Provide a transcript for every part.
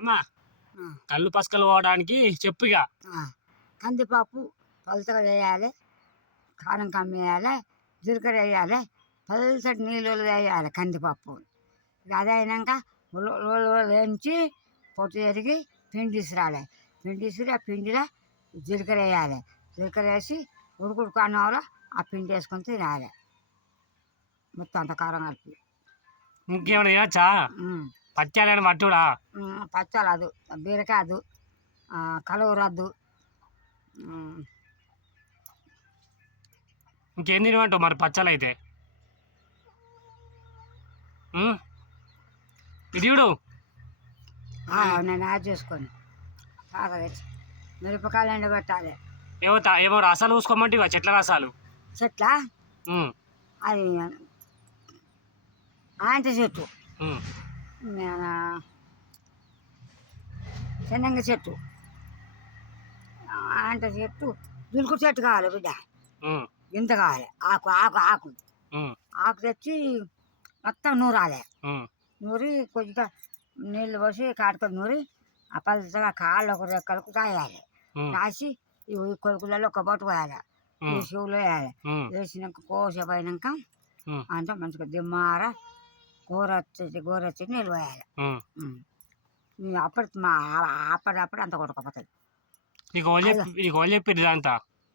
అమ్మా ఆ, కళ్ళు పసకలు పోవడానికి చెప్పు ఇక. ఆ. కందిపప్పు పలుచగా వేయాలి, కారం కమ్మి వేయాలి, జీలకర్ర వేయాలి, పలుచటి నీళ్ళు వేయాలి కందిపప్పు. ఇక అది అయినాక వేయించి పొట్టు ఎరిగి పిండి విసిరాలి. పిండి విసిరి ఆ పిండిలో జీలకర్ర వేయాలి. జీలకర్ర వేసి ఉడుకుడుకున్నవాళ్ళు ఆ పిండి వేసుకొని తినాలి. మొత్తం అంత కారం కలిపి. ఇంకేమైనా తినచ్చా? ఉమ్. పచ్చాలని పట్టుడా? పచ్చలు అదు, బీరకాయ అదు, కలవరు అద్దు. ఇంకేం తినమంటావు మరి పచ్చలు అయితే? ఇది చూడు. నేను యాడ్ చేసుకొని తాత తెచ్చి మిరపకాయలు ఎండబెట్టాలి. ఏమో రసాలు పూసుకోమంటే చెట్ల రసాలు. చెట్ల అది ఆంట చెట్టు, చెన్నంగ చెట్టు, ఆంట చెట్టు, దులుకుడు చెట్టు కావాలి బిడ్డ. ఇంత కావాలి. ఆకు ఆకు ఆకు ఆకు తెచ్చి మొత్తం నూరాలి. నూరి కొద్దిగా నీళ్ళు పోసి కాటుకొని నూరి ఆ పలుచగా కాళ్ళు ఒక రెక్కలకు కాయాలి. కాసి ఈ కొడుకులలో ఒక బొట్టు పోయాలి, ఈ చెవులు వేయాలి. వేసినాక కోసేపు అయినాక అంతా మంచిగా దిమ్మార గోరొచ్చి నీళ్ళు పోయాలి. అప్పటిదప్పుడు అంత కొట్టుకపోతుంది.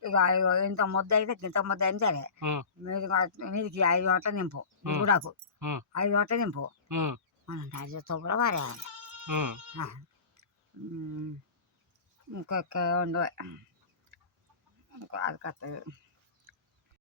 ఇక ఇంత ముద్ద అయితే ఇంత ముద్ద అయిన సరే మీదికి 5 గంటలు నింపు, గుడాకు 5 గంటలు నింపు. మనం రాజుతో కూడా వారేయాలి. ఇంకొక ఉండవు, ఇంకో అది కత్తది.